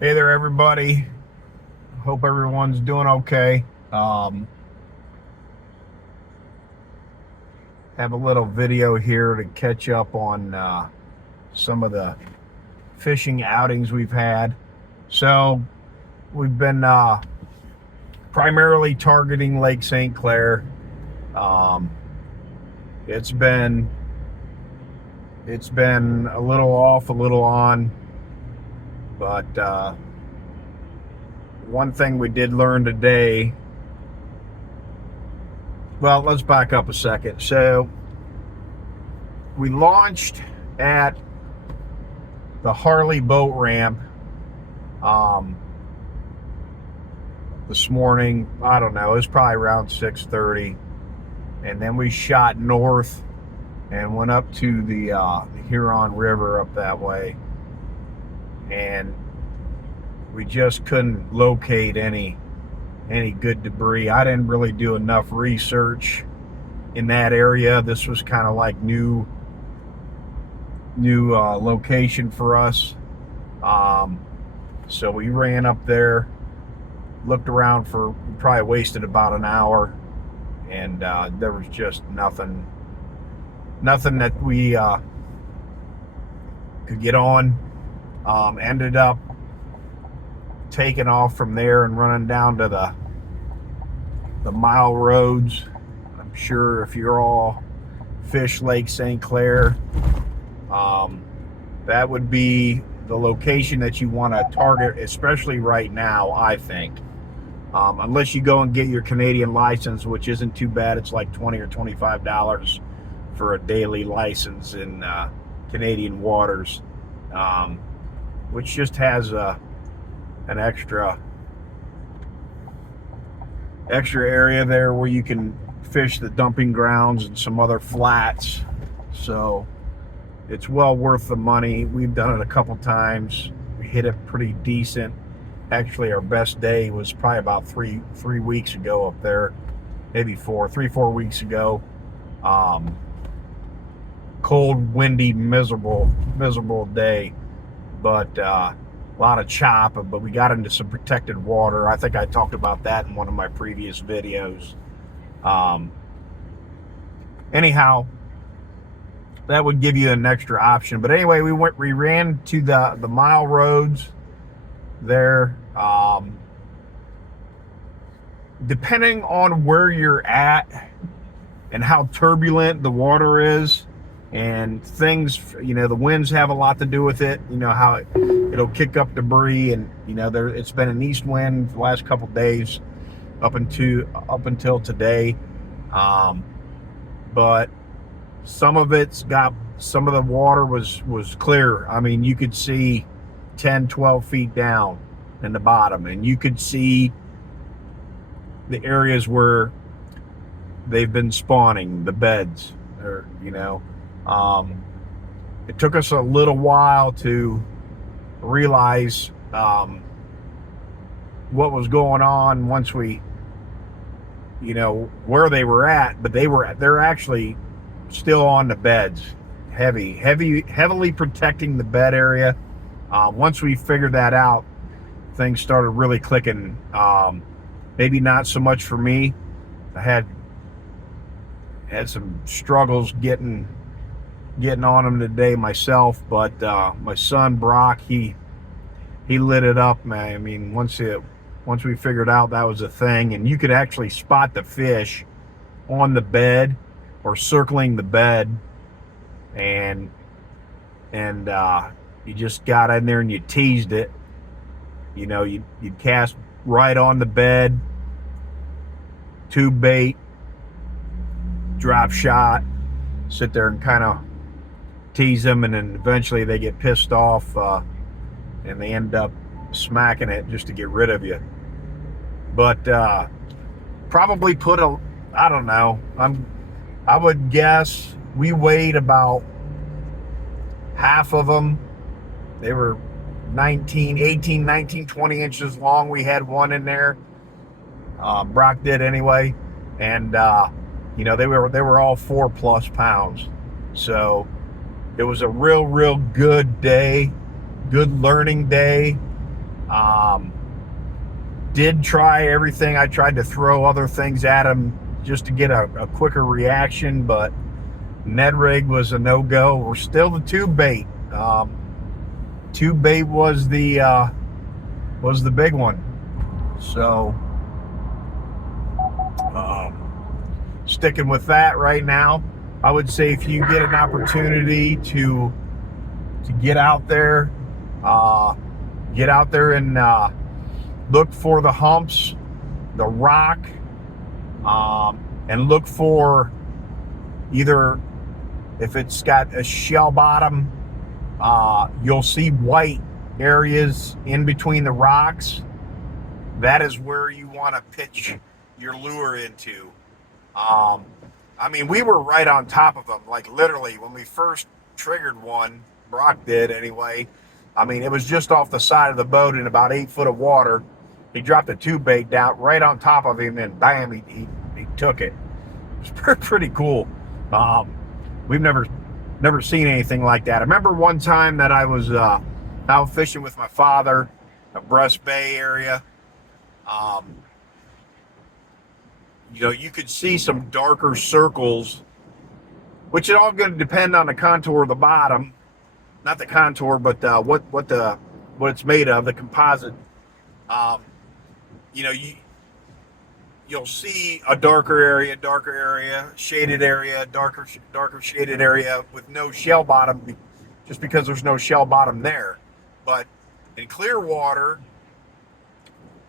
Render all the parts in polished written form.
Hey there, everybody. Hope everyone's doing okay. Have a little video here to catch up on some of the fishing outings we've had. So we've been primarily targeting Lake St. Clair. Um, it's been a little off, a little on, but one thing we did learn today. Well, let's back up a second. So we launched at the Harley boat ramp this morning. I don't know, it was probably around 6:30, and then we shot north and went up to the Huron River up that way, and we just couldn't locate any good debris. I didn't really do enough research in that area. This was kind of like new location for us. So we ran up there, looked around we probably wasted about an hour, and there was just nothing that we could get on. Ended up taking off from there and running down to the mile roads. I'm sure if you're all fish Lake St. Clair, that would be the location that you want to target, especially right now, I think. Unless you go and get your Canadian license, which isn't too bad. It's like $20 or $25 for a daily license in Canadian waters, which just has an extra area there where you can fish the dumping grounds and some other flats. So it's well worth the money. We've done it a couple times. We hit it pretty decent. Actually, our best day was probably about three weeks ago up there, maybe 4 weeks ago. Cold, windy, miserable day, but a lot of chop. But we got into some protected water. I think I talked about that in one of my previous videos. Anyhow, that would give you an extra option. But anyway, we ran to the mile roads there. Depending on where you're at and how turbulent the water is and things, the winds have a lot to do with it. How it'll kick up debris, and it's been an east wind the last couple days up until today. But some of the water was clear. I mean, you could see 10-12 feet down in the bottom, and you could see the areas where they've been spawning, the beds, or it took us a little while to realize what was going on once we where they were at, but they're actually still on the beds, heavily protecting the bed area. Once we figured that out, things started really clicking. Maybe not so much for me. I had some struggles getting on them today myself, but my son Brock, he lit it up, man. I mean, once we figured out that was a thing, and you could actually spot the fish on the bed or circling the bed, and you just got in there and you teased it. You'd cast right on the bed, tube bait, drop shot, sit there and kind of tease them, and then eventually they get pissed off and they end up smacking it just to get rid of you. But probably I don't know, I would guess we weighed about half of them. They were 18, 19, 20 inches long. We had one in there. Brock did anyway. And, they were all 4+ pounds. So it was a real good day, good learning day. Um, did try everything. I tried to throw other things at him just to get a quicker reaction, but Ned rig was a no-go. We're still the tube bait. Tube bait was the big one. So sticking with that right now. I would say if you get an opportunity to get out there, and look for the humps, the rock, and look for either, if it's got a shell bottom, you'll see white areas in between the rocks. That is where you want to pitch your lure into. I mean, we were right on top of them, like literally when we first triggered one. Brock did anyway. I mean, it was just off the side of the boat in about 8 foot of water. He dropped a tube bait down right on top of him, and bam, he took it. It was pretty cool. We've never seen anything like that. I remember one time that I was out fishing with my father, at Breast Bay area. You could see some darker circles, which is all going to depend on the contour of the bottom. Not the contour, but what it's made of, the composite. You'll see a darker area, shaded area, darker shaded area with no shell bottom, just because there's no shell bottom there. But in clear water,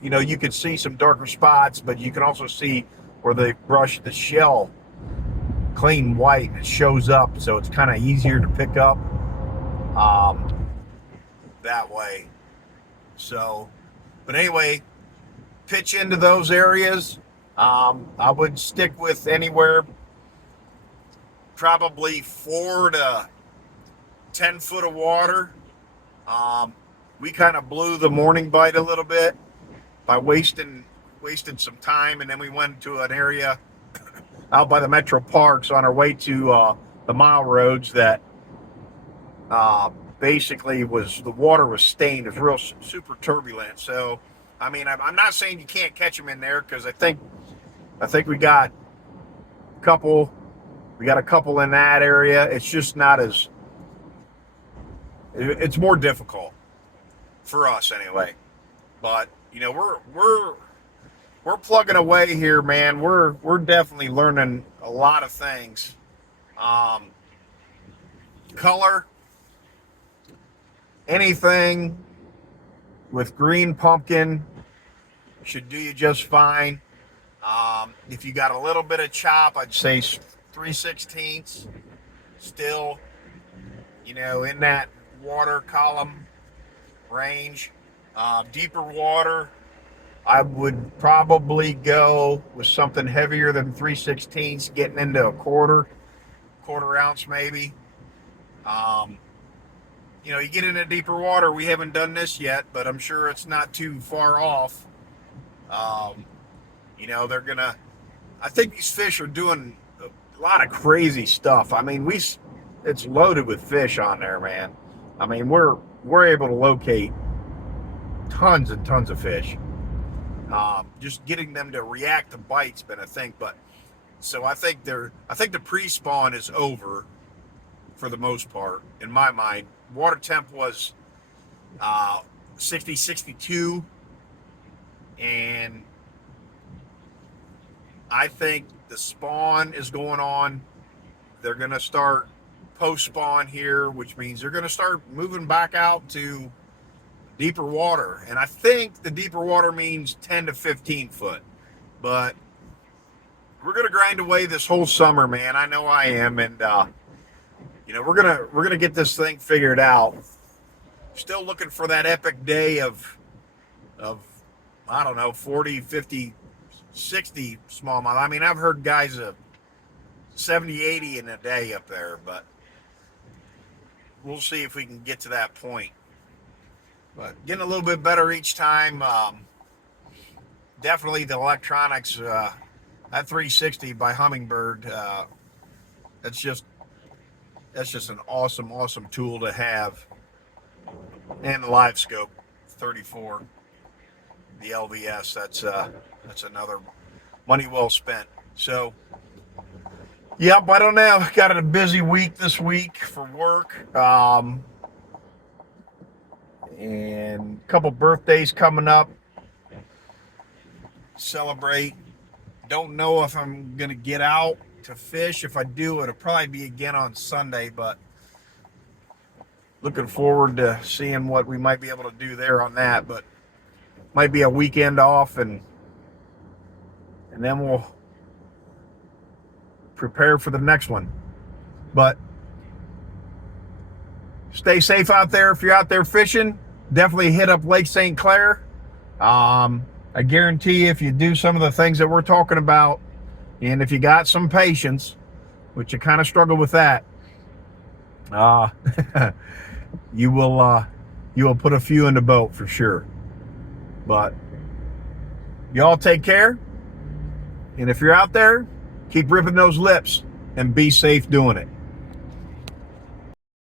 you could see some darker spots, but you can also see where they brush the shell clean white and it shows up, so it's kind of easier to pick up that way. So, but anyway, pitch into those areas. I would stick with anywhere probably 4 to 10 foot of water. We kind of blew the morning bite a little bit by wasting some time, and then we went to an area out by the metro parks on our way to the mile roads that basically the water was stained. It was real super turbulent. So, I mean, I'm not saying you can't catch them in there, because I think we got a couple in that area. It's just not as, it's more difficult for us anyway. But we're plugging away here, man. We're definitely learning a lot of things. Color, anything with green pumpkin should do you just fine. If you got a little bit of chop, I'd say 3/16 still, in that water column range. Deeper water, I would probably go with something heavier than 3/16, getting into a quarter ounce maybe. You get into deeper water. We haven't done this yet, but I'm sure it's not too far off. I think these fish are doing a lot of crazy stuff. I mean, it's loaded with fish on there, man. I mean, we're able to locate tons and tons of fish. Just getting them to react to bites been a thing, but so I think the pre-spawn is over for the most part, in my mind. Water temp was 60, 62, and I think the spawn is going on. They're going to start post-spawn here, which means they're going to start moving back out to deeper water. And I think the deeper water means 10 to 15 foot. But we're going to grind away this whole summer, man. I know I am. And, we're going to get this thing figured out. Still looking for that epic day of I don't know, 40, 50, 60 smallmouth. I mean, I've heard guys of 70, 80 in a day up there, but we'll see if we can get to that point. But getting a little bit better each time. Definitely the electronics, that 360 by Humminbird, that's just an awesome tool to have. And the live scope. 34, the LVS. That's another money well spent. So, yep, I don't know. Got a busy week this week for work. And a couple birthdays coming up. Celebrate. Don't know if I'm going to get out to fish. If I do, it'll probably be again on Sunday, but looking forward to seeing what we might be able to do there on that. But might be a weekend off, and then we'll prepare for the next one. But stay safe out there. If you're out there fishing, definitely hit up Lake St. Clair. I guarantee if you do some of the things that we're talking about, and if you got some patience, which you kind of struggle with that, you will put a few in the boat for sure. But y'all take care, and if you're out there, keep ripping those lips and be safe doing it.